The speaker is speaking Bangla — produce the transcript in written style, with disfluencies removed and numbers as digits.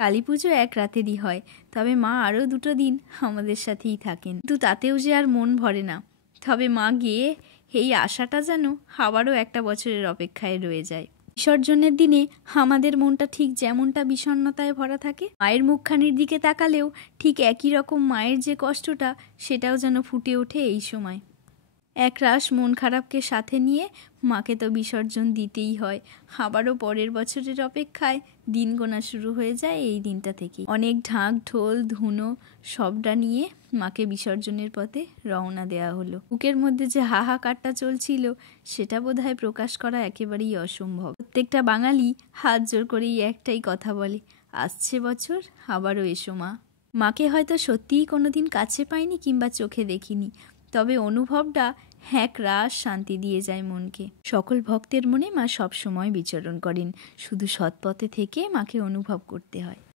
কালী পুজো এক রাতেরই হয়, তবে মা আরও 2টো দিন আমাদের সাথেই থাকেন, কিন্তু তাতেও যে আর মন ভরে না। তবে মা গিয়ে এই আশাটা যেন আবারও একটা বছরের অপেক্ষায় রয়ে যায়। বিসর্জনের দিনে আমাদের মনটা ঠিক যেমনটা বিষণ্ণতায় ভরা থাকে, মায়ের মুখখানির দিকে তাকালেও ঠিক একই রকম মায়ের যে কষ্টটা, সেটাও যেন ফুটে ওঠে এই সময়। একরাশ মন খারাপকে সাথে নিয়ে মাকে তো বিসর্জন দিতেই হয়। আবারও পরের বছরের অপেক্ষায় দিন গোনা শুরু হয়ে যায় এই দিনটা থেকেই। অনেক ঢাক ঢোল ধুনো সবটা নিয়ে মাকে বিসর্জনের পথে রওনা দেওয়া হলো। বুকের মধ্যে যে হাহাকারটা চলছিল সেটা বোধহয় প্রকাশ করা একেবারেই অসম্ভব। প্রত্যেকটা বাঙালি হাত জোর করেই একটাই কথা বলে, আসছে বছর আবারও এসো মা। মাকে হয়তো সত্যিই কোনোদিন কাছে পাইনি কিংবা চোখে দেখিনি, তবে অনুভবটা এক রাস শান্তি দিয়ে যায় মনকে। সকল ভক্তের মনে মা সব সময় বিচরণ করেন, শুধু সৎপথে থেকে মাকে অনুভব করতে হয়।